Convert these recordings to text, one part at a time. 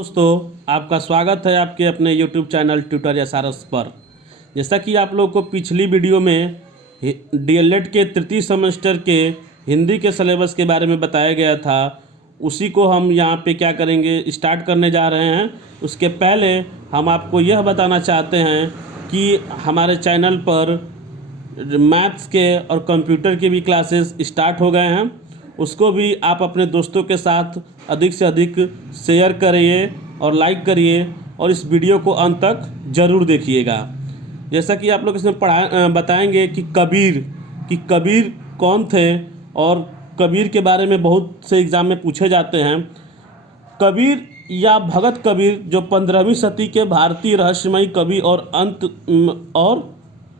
दोस्तों, आपका स्वागत है आपके अपने YouTube चैनल ट्यूटर एसआरएस पर। जैसा कि आप लोग को पिछली वीडियो में डीएलएड के तृतीय सेमेस्टर के हिंदी के सिलेबस के बारे में बताया गया था, उसी को हम यहाँ पे क्या करेंगे, स्टार्ट करने जा रहे हैं। उसके पहले हम आपको यह बताना चाहते हैं कि हमारे चैनल पर मैथ्स के और कंप्यूटर के भी क्लासेस स्टार्ट हो गए हैं। उसको भी आप अपने दोस्तों के साथ अधिक से अधिक शेयर करिए और लाइक करिए और इस वीडियो को अंत तक ज़रूर देखिएगा। जैसा कि आप लोग इसमें बताएंगे कि कबीर कौन थे, और कबीर के बारे में बहुत से एग्ज़ाम में पूछे जाते हैं। कबीर या भगत कबीर जो 15वीं सदी के भारतीय रहस्यमयी कवि और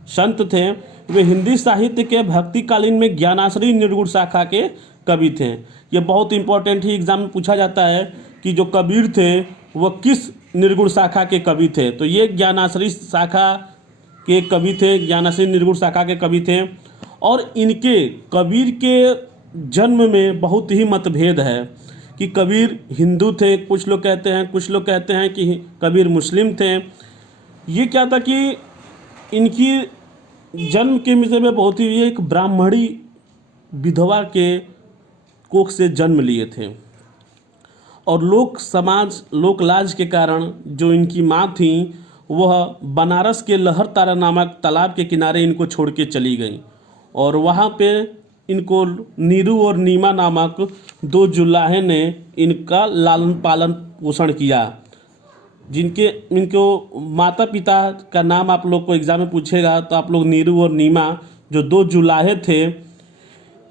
संत थे, वे हिंदी साहित्य के भक्तिकालीन में ज्ञानाश्री निर्गुण शाखा के कवि थे। ये बहुत इंपॉर्टेंट ही एग्जाम में पूछा जाता है कि जो कबीर थे वह किस निर्गुण शाखा के कवि थे। तो ये ज्ञानाश्री शाखा के कवि थे, ज्ञानाश्री निर्गुण शाखा के कवि थे। और इनके कबीर के जन्म में बहुत ही मतभेद है कि कबीर हिंदू थे, कुछ लोग कहते हैं कि कबीर मुस्लिम थे। ये क्या था कि इनकी जन्म के विषय में बहुत ही एक ब्राह्मणी विधवा के कोख से जन्म लिए थे, और लोक लाज के कारण जो इनकी माँ थी वह बनारस के लहरतारा नामक तालाब के किनारे इनको छोड़ के चली गई, और वहाँ पे इनको नीरू और नीमा नामक दो जुलाहे ने इनका लालन पालन पोषण किया। इनको माता पिता का नाम आप लोग को एग्जाम में पूछेगा तो आप लोग नीरू और नीमा जो दो जुलाहे थे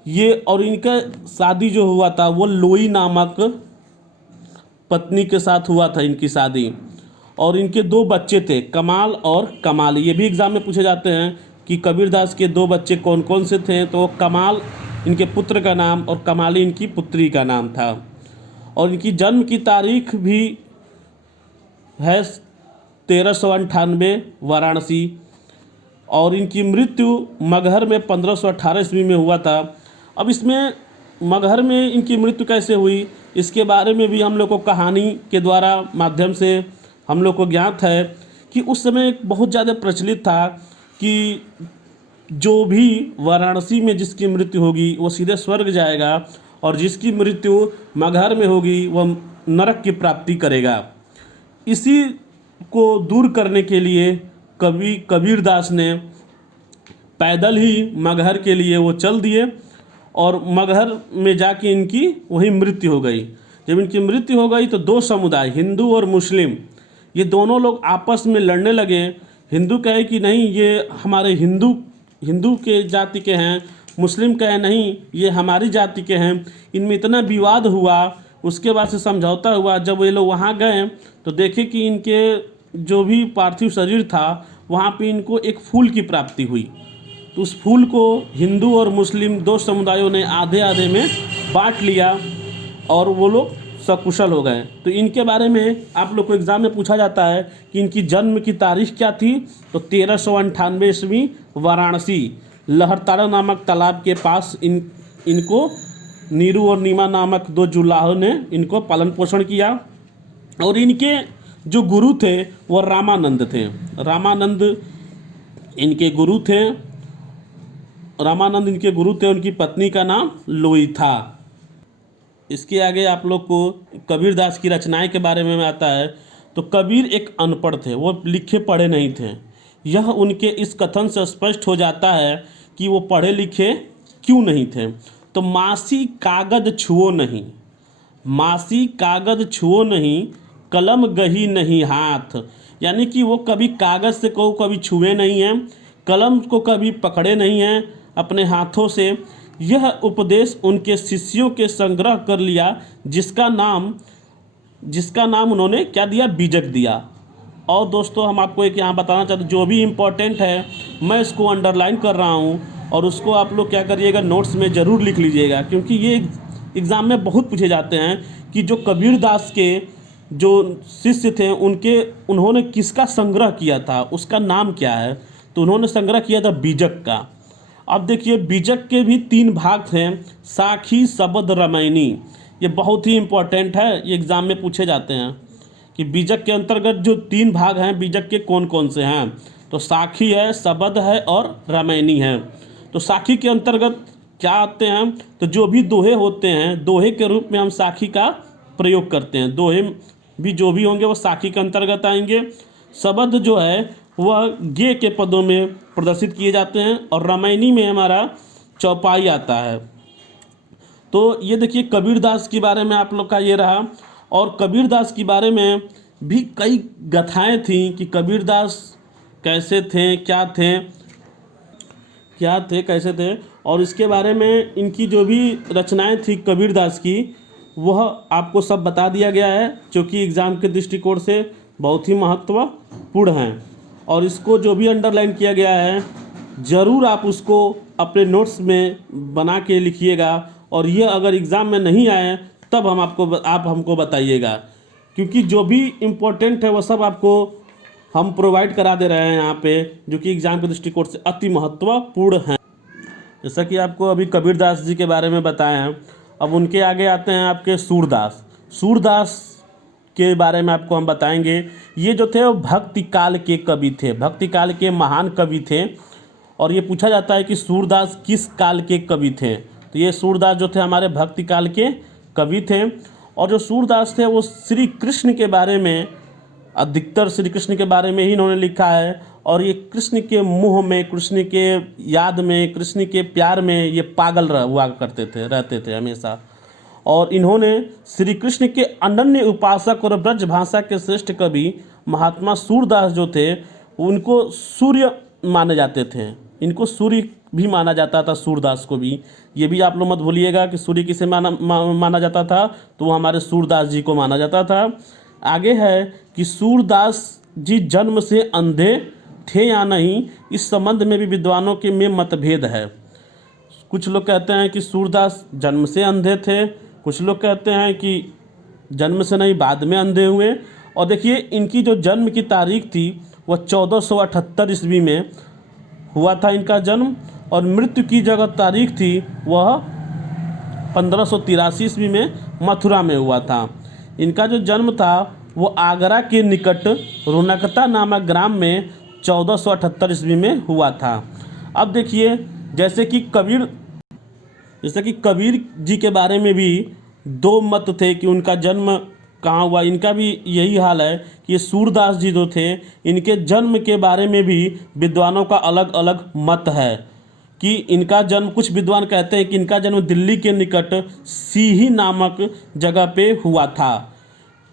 ये, और इनका शादी जो हुआ था वो लोई नामक पत्नी के साथ हुआ था इनकी शादी। और इनके दो बच्चे थे, कमाल और कमाली। ये भी एग्ज़ाम में पूछे जाते हैं कि कबीरदास के दो बच्चे कौन कौन से थे। तो कमाल इनके पुत्र का नाम और कमाली इनकी पुत्री का नाम था। और इनकी जन्म की तारीख भी है 1398 वाराणसी, और इनकी मृत्यु मगहर में 1518 ईस्वी में हुआ था। अब इसमें मगहर में इनकी मृत्यु कैसे हुई, इसके बारे में भी हम लोग को कहानी के द्वारा माध्यम से हम लोग को ज्ञात है कि उस समय बहुत ज़्यादा प्रचलित था कि जो भी वाराणसी में जिसकी मृत्यु होगी वो सीधे स्वर्ग जाएगा, और जिसकी मृत्यु मगहर में होगी वह नरक की प्राप्ति करेगा। इसी को दूर करने के लिए कबीरदास ने पैदल ही मगहर के लिए वो चल दिए, और मगहर में जाके इनकी वहीं मृत्यु हो गई। जब इनकी मृत्यु हो गई तो दो समुदाय, हिंदू और मुस्लिम, ये दोनों लोग आपस में लड़ने लगे। हिंदू कहे कि नहीं ये हमारे हिंदू के जाति के हैं, मुस्लिम कहे नहीं ये हमारी जाति के हैं। इनमें इतना विवाद हुआ, उसके बाद से समझौता हुआ। जब ये लोग वहाँ गए तो देखे कि इनके जो भी पार्थिव शरीर था वहाँ पे इनको एक फूल की प्राप्ति हुई। तो उस फूल को हिंदू और मुस्लिम दो समुदायों ने आधे आधे में बांट लिया, और वो लोग सकुशल हो गए। तो इनके बारे में आप लोग को एग्ज़ाम में पूछा जाता है कि इनकी जन्म की तारीख क्या थी। तो 1398 ईस्वी वाराणसी लहरतारा नामक तालाब के पास इनको नीरू और नीमा नामक दो जुलाहों ने इनको पालन पोषण किया। और इनके जो गुरु थे वो रामानंद थे। रामानंद इनके गुरु थे, उनकी पत्नी का नाम लोई था। इसके आगे आप लोग को कबीरदास की रचनाएं के बारे में आता है। तो कबीर एक अनपढ़ थे, वो लिखे पढ़े नहीं थे। यह उनके इस कथन से स्पष्ट हो जाता है कि वो पढ़े लिखे क्यों नहीं थे। तो मासी कागज छुओ नहीं, कलम गही नहीं हाथ, यानी कि वो कभी कागज़ से को कभी छुए नहीं हैं, कलम को कभी पकड़े नहीं हैं अपने हाथों से। यह उपदेश उनके शिष्यों के संग्रह कर लिया, जिसका नाम उन्होंने क्या दिया, बीजक दिया। और दोस्तों हम आपको एक यहाँ बताना चाहते हैं, जो भी इम्पोर्टेंट है मैं इसको अंडरलाइन कर रहा हूँ, और उसको आप लोग क्या करिएगा, नोट्स में ज़रूर लिख लीजिएगा, क्योंकि ये एग्ज़ाम में बहुत पूछे जाते हैं कि जो कबीरदास के जो शिष्य थे उन्होंने किसका संग्रह किया था, उसका नाम क्या है। तो उन्होंने संग्रह किया था बीजक का। अब देखिए बीजक के भी 3 भाग हैं, साखी, शबद, रामायणी। ये बहुत ही इम्पोर्टेंट है, ये एग्ज़ाम में पूछे जाते हैं। कि बीजक के अंतर्गत जो 3 भाग हैं बीजक के कौन कौन से हैं, तो साखी है, सबद है और रामायणी है। तो साखी के अंतर्गत क्या आते हैं, तो जो भी दोहे होते हैं दोहे के रूप में हम साखी का प्रयोग करते हैं। दोहे भी जो भी होंगे वो साखी के अंतर्गत आएंगे। सबद जो है वह गे के पदों में प्रदर्शित किए जाते हैं और रामायणी में हमारा चौपाई आता है। तो ये देखिए कबीरदास के बारे में आप लोग का ये रहा। और कबीरदास के बारे में भी कई गाथाएँ थीं कि कबीरदास कैसे थे, क्या थे कैसे थे, और इसके बारे में इनकी जो भी रचनाएं थी कबीरदास की वह आपको सब बता दिया गया है, जो कि एग्ज़ाम के दृष्टिकोण से बहुत ही महत्वपूर्ण हैं। और इसको जो भी अंडरलाइन किया गया है ज़रूर आप उसको अपने नोट्स में बना के लिखिएगा, और यह अगर एग्ज़ाम में नहीं आए तब आप हमको बताइएगा, क्योंकि जो भी इम्पोर्टेंट है वह सब आपको हम प्रोवाइड करा दे रहे हैं यहाँ पे, जो कि एग्ज़ाम के दृष्टिकोण से अति महत्वपूर्ण हैं। जैसा कि आपको अभी कबीरदास जी के बारे में बताए हैं, अब उनके आगे आते हैं आपके सूरदास। सूरदास के बारे में आपको हम बताएंगे। ये जो थे वो भक्ति काल के कवि थे, भक्ति काल के महान कवि थे। और ये पूछा जाता है कि सूरदास किस काल के कवि थे, तो ये सूरदास जो थे हमारे भक्ति काल के कवि थे। और जो सूरदास थे वो श्री कृष्ण के बारे में, अधिकतर श्री कृष्ण के बारे में ही इन्होंने लिखा है। और ये कृष्ण के मोह में, कृष्ण के याद में, कृष्ण के प्यार में ये पागल हुआ रहते थे हमेशा। और इन्होंने श्री कृष्ण के अनन्य उपासक और ब्रज भाषा के श्रेष्ठ कवि महात्मा सूरदास जो थे उनको सूर्य माने जाते थे। इनको सूर्य भी माना जाता था, सूरदास को भी। ये भी आप लोग मत भूलिएगा कि सूर्य किसे माना जाता था, तो वो हमारे सूरदास जी को माना जाता था। आगे है कि सूरदास जी जन्म से अंधे थे या नहीं, इस संबंध में भी विद्वानों के में मतभेद है। कुछ लोग कहते हैं कि सूरदास जन्म से अंधे थे, कुछ लोग कहते हैं कि जन्म से नहीं बाद में अंधे हुए। और देखिए इनकी जो जन्म की तारीख थी वह 1478 ईस्वी में हुआ था इनका जन्म, और मृत्यु की जगह तारीख थी वह 1583 ईस्वी में मथुरा में हुआ था। इनका जो जन्म था वो आगरा के निकट रोनकता नामक ग्राम में 1478 ईस्वी में हुआ था। अब देखिए जैसे कि कबीर जी के बारे में भी 2 मत थे कि उनका जन्म कहाँ हुआ। इनका भी यही हाल है कि ये सूरदास जी जो थे इनके जन्म के बारे में भी विद्वानों का अलग अलग मत है कि इनका जन्म, कुछ विद्वान कहते हैं कि इनका जन्म दिल्ली के निकट सीही नामक जगह पे हुआ था।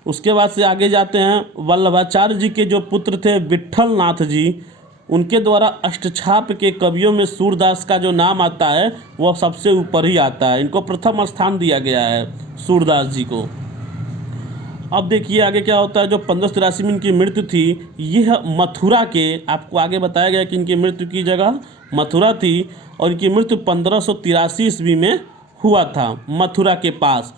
उसके बाद से आगे जाते हैं वल्लभाचार्य जी के जो पुत्र थे विट्ठल नाथ जी, उनके द्वारा अष्टछाप के कवियों में सूरदास का जो नाम आता है वह सबसे ऊपर ही आता है। इनको प्रथम स्थान दिया गया है सूरदास जी को। अब देखिए आगे क्या होता है। जो 1583 में इनकी मृत्यु थी, यह मथुरा के, आपको आगे बताया गया कि इनकी मृत्यु की जगह मथुरा थी, और इनकी मृत्यु 1583 ईस्वी में हुआ था। मथुरा के पास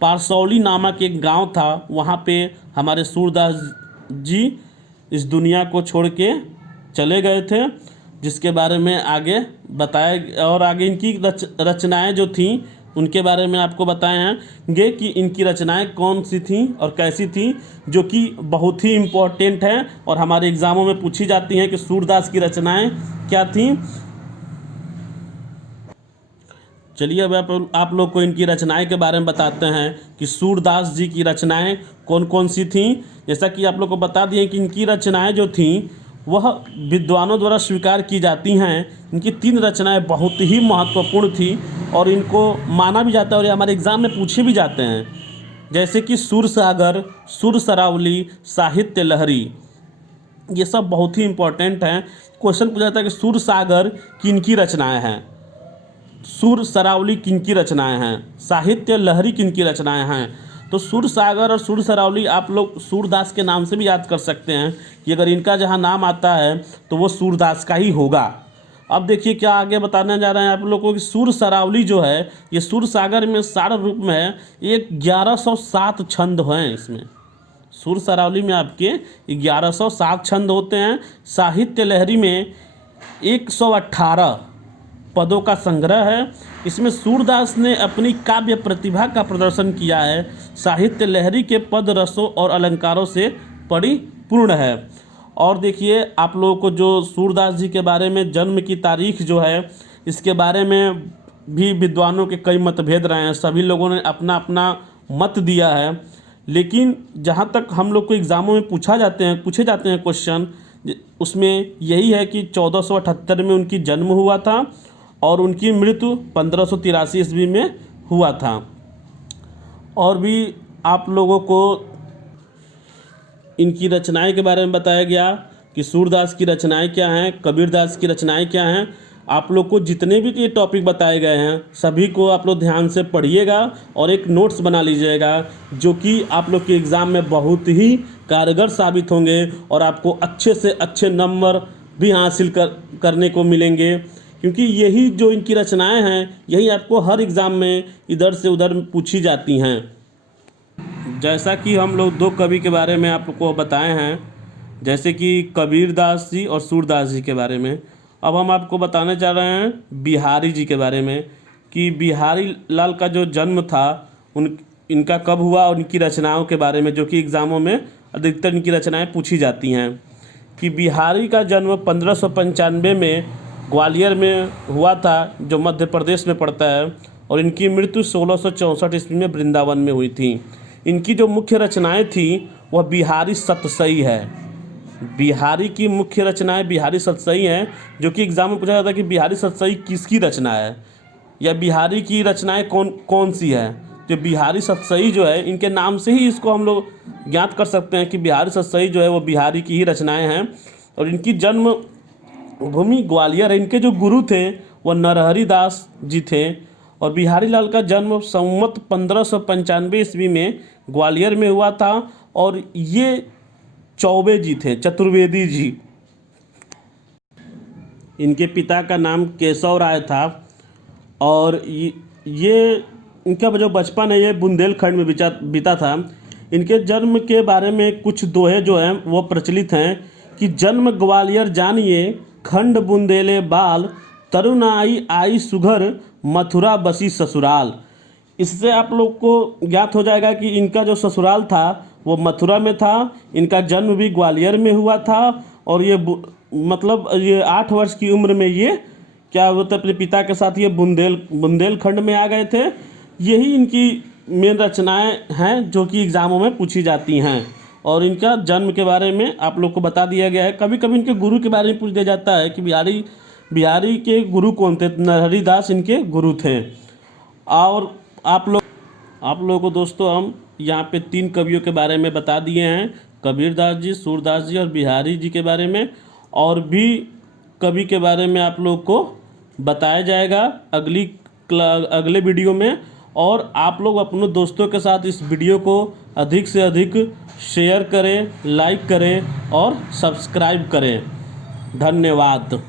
पारसौली नामक एक गांव था, वहाँ पे हमारे सूरदास जी इस दुनिया को छोड़ के चले गए थे, जिसके बारे में आगे बताया। और आगे इनकी रचनाएं जो थीं उनके बारे में आपको बताए हैं कि इनकी रचनाएं कौन सी थीं और कैसी थीं, जो कि बहुत ही इम्पोर्टेंट हैं और हमारे एग्ज़ामों में पूछी जाती हैं कि सूरदास की रचनाएं क्या थीं। चलिए अब आप लोग को इनकी रचनाएं के बारे में बताते हैं कि सूरदास जी की रचनाएं कौन कौन सी थीं। जैसा कि आप लोग को बता दिए कि इनकी रचनाएं जो थीं वह विद्वानों द्वारा स्वीकार की जाती हैं। इनकी 3 रचनाएं बहुत ही महत्वपूर्ण थी और इनको माना भी जाता है और ये हमारे एग्ज़ाम में पूछे भी जाते हैं, जैसे कि सुरसागर, सुरसरावली, साहित्य लहरी, ये सब बहुत ही इम्पोर्टेंट हैं। क्वेश्चन पूछा जाता है कि सुरसागर किनकी रचनाएं हैं, सुरसरावली किनकी रचनाएं हैं, साहित्य लहरी किनकी रचनाएं हैं। तो सुरसागर और सुरसरावली आप लोग सूरदास के नाम से भी याद कर सकते हैं कि अगर इनका जहाँ नाम आता है तो वो सूरदास का ही होगा। अब देखिए क्या आगे बताने जा रहे हैं आप लोगों को कि सुरसरावली जो है ये सुरसागर में सार रूप में है। ये 1107 छंद हैं इसमें। सुरसरावली में आपके 1107 छंद होते हैं। साहित्य लहरी में 118 पदों का संग्रह है। इसमें सूरदास ने अपनी काव्य प्रतिभा का प्रदर्शन किया है। साहित्य लहरी के पद रसों और अलंकारों से परिपूर्ण है। और देखिए, आप लोगों को जो सूरदास जी के बारे में जन्म की तारीख जो है, इसके बारे में भी विद्वानों के कई मतभेद रहे हैं। सभी लोगों ने अपना अपना मत दिया है। लेकिन जहाँ तक हम लोग को एग्ज़ामों में पूछे जाते हैं क्वेश्चन, उसमें यही है कि 1478 में उनकी जन्म हुआ था और उनकी मृत्यु 1583 ईस्वी में हुआ था। और भी आप लोगों को इनकी रचनाएं के बारे में बताया गया कि सूरदास की रचनाएं क्या हैं, कबीरदास की रचनाएं क्या हैं। आप लोग को जितने भी ये टॉपिक बताए गए हैं सभी को आप लोग ध्यान से पढ़िएगा और एक नोट्स बना लीजिएगा, जो कि आप लोग के एग्ज़ाम में बहुत ही कारगर साबित होंगे और आपको अच्छे से अच्छे नंबर भी हासिल करने को मिलेंगे। क्योंकि यही जो इनकी रचनाएं हैं यही आपको हर एग्ज़ाम में इधर से उधर पूछी जाती हैं। जैसा कि हम लोग दो कवि के बारे में आपको बताए हैं, जैसे कि कबीरदास जी और सूरदास जी के बारे में, अब हम आपको बताने जा रहे हैं बिहारी जी के बारे में कि बिहारी लाल का जो जन्म था इनका कब हुआ और इनकी रचनाओं के बारे में, जो कि एग्ज़ामों में अधिकतर इनकी रचनाएं पूछी जाती हैं। कि बिहारी का जन्म 1595 में ग्वालियर में हुआ था, जो मध्य प्रदेश में पड़ता है, और इनकी मृत्यु 1664 ईस्वी में वृंदावन में हुई थी। इनकी जो मुख्य रचनाएं थी वह बिहारी सतसई है। बिहारी की मुख्य रचनाएं बिहारी सतसई हैं, जो कि एग्ज़ाम में पूछा जाता है कि बिहारी सतसई किसकी रचना है या बिहारी की रचनाएं कौन सी है। तो बिहारी सतसई जो है, इनके नाम से ही इसको हम लोग ज्ञात कर सकते हैं कि बिहारी सतसई जो है वो बिहारी की ही रचनाएं हैं। और इनकी जन्म भूमि ग्वालियर है। इनके जो गुरु थे वह नरहरि दास जी थे। और बिहारी लाल का जन्म संवत 1595 ईस्वी में ग्वालियर में हुआ था। और ये चौबे जी थे, चतुर्वेदी जी। इनके पिता का नाम केशव राय था और ये इनका जो बचपन है ये बुंदेलखंड में बीता था। इनके जन्म के बारे में कुछ दोहे जो हैं वो प्रचलित हैं कि जन्म ग्वालियर जानिए, खंड बुंदेले बाल, तरुण आई सुघर, मथुरा बसी ससुराल। इससे आप लोग को ज्ञात हो जाएगा कि इनका जो ससुराल था वो मथुरा में था। इनका जन्म भी ग्वालियर में हुआ था और ये ये 8 वर्ष की उम्र में ये क्या बोलते अपने पिता के साथ ये बुंदेलखंड में आ गए थे। यही इनकी मेन रचनाएं हैं जो कि एग्ज़ामों में पूछी जाती हैं। और इनका जन्म के बारे में आप लोग को बता दिया गया है। कभी कभी इनके गुरु के बारे में पूछ दिया जाता है कि बिहारी के गुरु कौन थे। नरहरि दास इनके गुरु थे। और आप लोगों को दोस्तों हम यहाँ पे 3 कवियों के बारे में बता दिए हैं, कबीरदास जी, सूरदास जी और बिहारी जी के बारे में। और भी कवि के बारे में आप लोग को बताया जाएगा अगले वीडियो में। और आप लोग अपने दोस्तों के साथ इस वीडियो को अधिक से अधिक शेयर करें, लाइक करें और सब्सक्राइब करें। धन्यवाद।